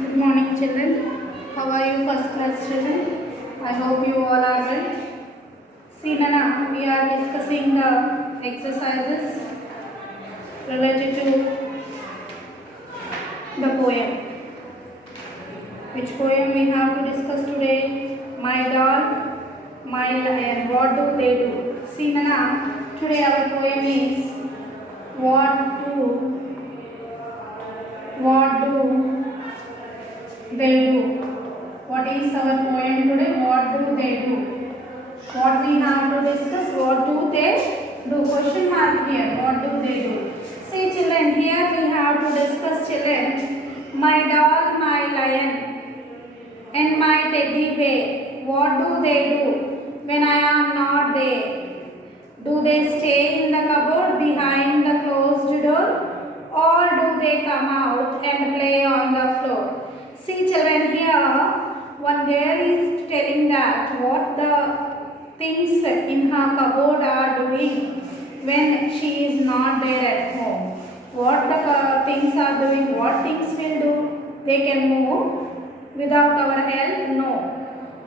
Good morning, children. How are you, first class children? I hope you all are well. See, Nana, we are discussing the exercises related to the poem. Which poem we have to discuss today? My doll, my lion. What do they do? See, Nana, today our poem is what do they do? What is our poem today? What do they do? What we have to discuss? What do they do? Question mark here. What do they do? See, children, here we have to discuss, children. My doll, my lion, and my teddy bear. What do they do when I am not there? Do they stay in the cupboard behind the closed door, or do they come out and play on the floor? See, children, here one girl is telling that what the things in her cupboard are doing when she is not there at home. What the things are doing, what things will do? They can move without our help? No.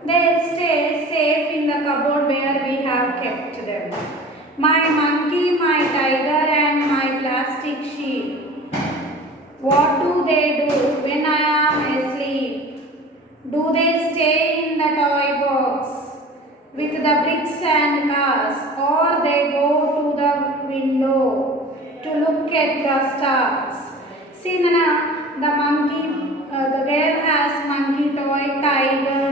They stay safe in the cupboard where we have kept them. My monkey, my tiger, and my plastic sheep. What do they do when I am asleep? Do they stay in the toy box with the bricks and cars, or they go to the window to look at the stars? See, Nana, the girl has monkey, toy, tiger,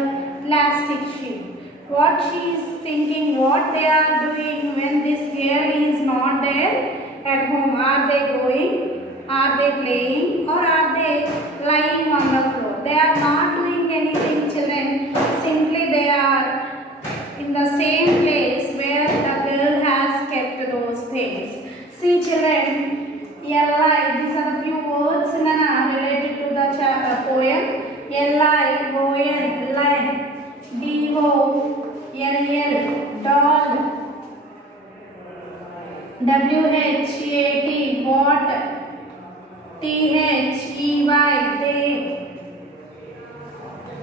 plastic sheep. What she is thinking, what they are doing when this girl is not there at home? Are they going? Are they playing? Or are they lying on the floor? They are not doing anything, children. Simply they are in the same place where the girl has kept those things. See, children, L-I, these are a few words related to the poem. L-I-O-N, lion. D-O-L-L, doll. W-H-A-T, what. T-H-E-Y, they.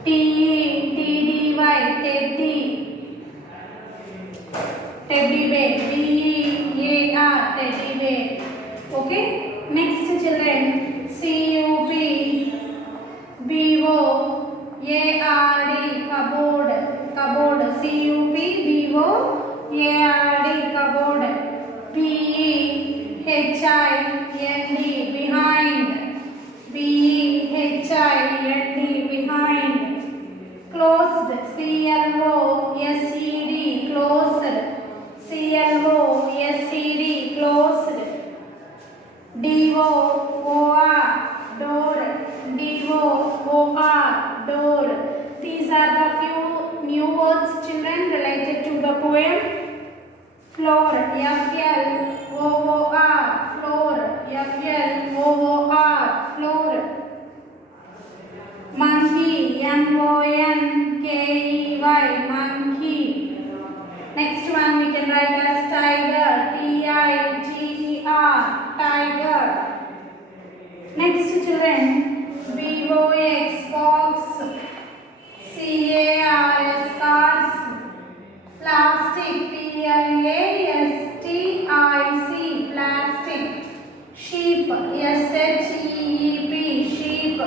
T-E-D-D-Y, teddy. Teddy bear. T-E-A-R, teddy bear. Okay? Next, children. C-U-P, B-O-A-R-D, cupboard. Cupboard. C-U-P-B-O-A-R-D, cupboard. P-E-H-I-N-D, behind. B-E-H-I-N-D, behind. Closed. C-L-O-S-E-D, closed. C-L-O-S-E-D, closed. D-O-O-R, door. D-O-O-R, door. These are the few new words, children, related to the poem. Floor, F-L-O-O-R, floor, F-L-O-O-R, floor. Monkey, M-O-N-K-E-Y, monkey. Next one we can write as tiger, T-I-G-E-R, tiger. Next, children, B-O-X, box. C-A-R-S, cars. Plastic, P-L-A-S-T-I-C, plastic. Sheep, S-H-E-E-P, sheep.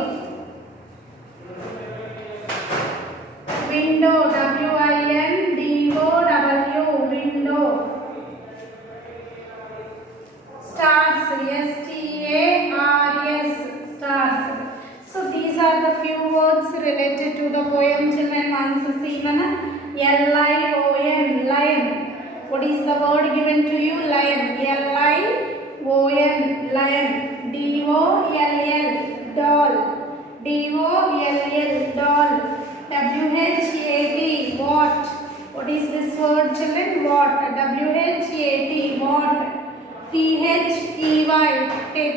Window, W-I-N-D-O-W, window. Stars, S-T-A-R-S, stars. So these are the few words related to the poem, children. Once see, L-I-O-N, lion. What is the word given to you? Lion. L-I-O-N, lion. D-O-L-L, doll. D-O-L-L, doll. W-H-A-T, what. What is this word, children? What. W-H-A-T, what. T-H-E-Y, they.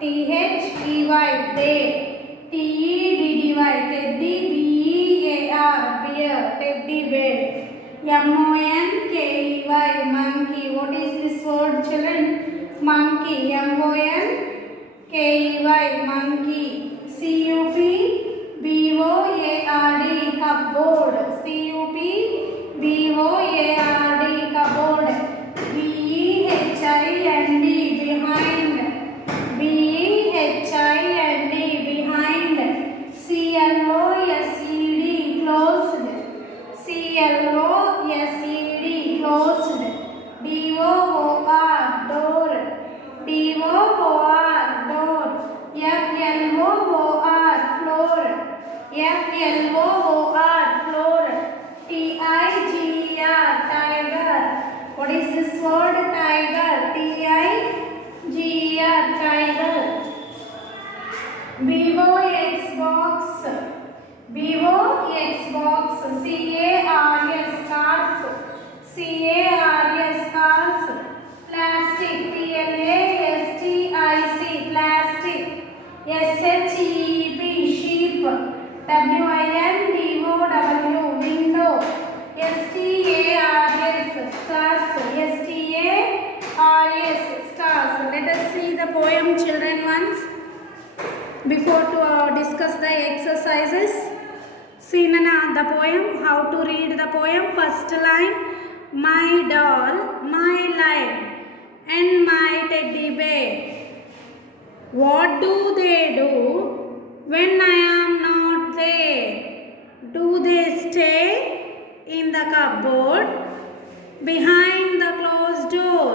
T-H-E-Y, they. T-E-D-D-Y, teddy, B-E-A-R, bear, teddy bear. M-O-N-K-E-Y, monkey. What is this word, children? Monkey. M-O-N-K-E-Y, monkey. C-U-P-B-O-A-R-D, cupboard. C-U-P-B-O-A-R-D, cupboard. B-E-H-I-N-D, behind. B-E-H-I-N-D, behind. C-L-O-S-E-D, closed. C-L-O-S-E-D, closed. D-O-O-R, door. D-O-O-R, door. F-L-O-O-R, floor. F-L-O-O-R, floor. T-I-G-E-R, tiger. What is this word? Tiger. T-I-G-E-R, tiger. B-O-X, box. B-O-X, box. C-A-R-S, cars. C-A-R-S, cars. Plastic. P-L-A-S-T-I-C, plastic. S-H-E-E-P, sheep. W-I-N-D-O-W, window. S-T-A-R-S, stars. S-T-A-R-S, stars. Let us see the poem, children, once before to discuss the exercises. See Nana, the poem, how to read the poem. First line, my doll, my life, and my teddy bear. What do they do when I am not there? Do they stay in the cupboard behind the closed door,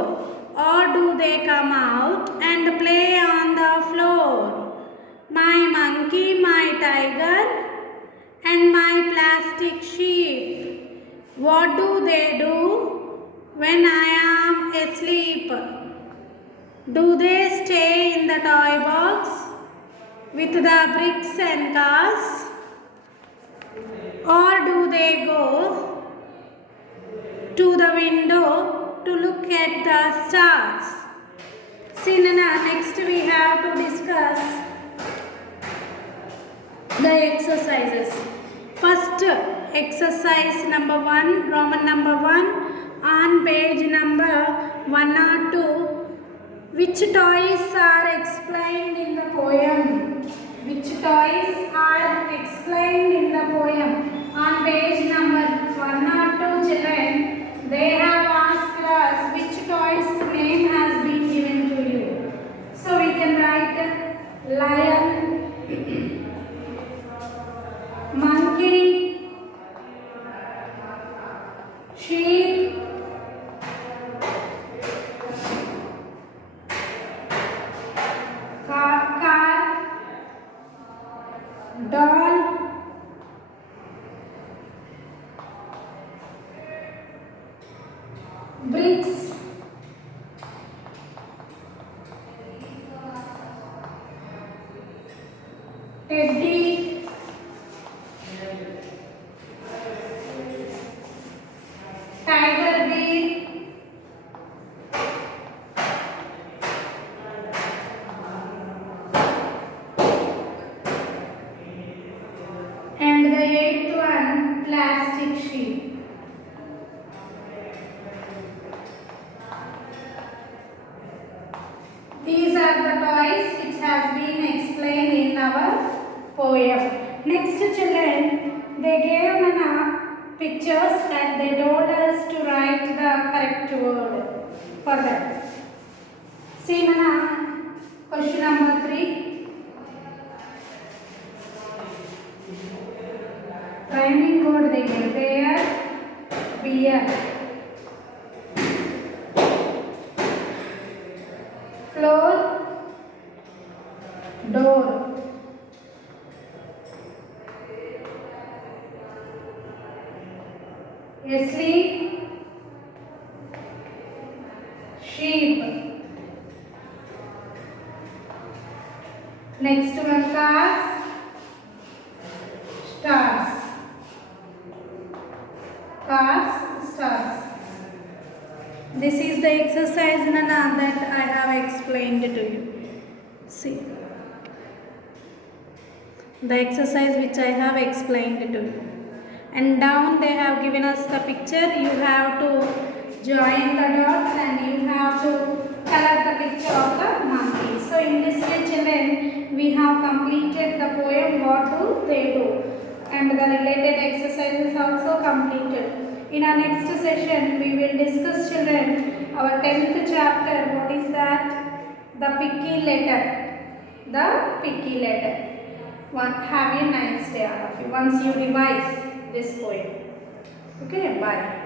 or do they come out and play on the floor? My monkey, my tiger, and my plastic sheep. What do they do when I am asleep? Do they stay in the toy box with the bricks and cars, or do they go to the window to look at the stars? See Nana, next we have to discuss the exercises. First exercise number 1, Roman number 1, on page number 102. Which toys are explained in the poem? Which toys are explained in the poem? On page number 102, children, they have asked us which toys name has been given to you. So we can write lion, monkey, sheep, car, doll, bricks, teddy, tiger bear, and the 8th one, plastic sheep. These are the toys which has been explained in our poem. Next, children, they gave Nana pictures and they told us to write the correct word for that. See Nana, question number 3. Rhyming word they gave. Bear, beer. Floor, door. Asleep, sheep. Next one, cars, stars. Cars, stars. This is the exercise Nana that I have explained to you. See the exercise which I have explained to you. And down they have given us the picture. You have to join the dots and you have to color the picture of the monkey. So in this way, children, we have completed the they do, and the related exercises also completed. In our next session we will discuss, children, our 10th chapter. What is that? The picky letter. The picky letter. Have a nice day, all of you, once you revise this poem. Okay, bye.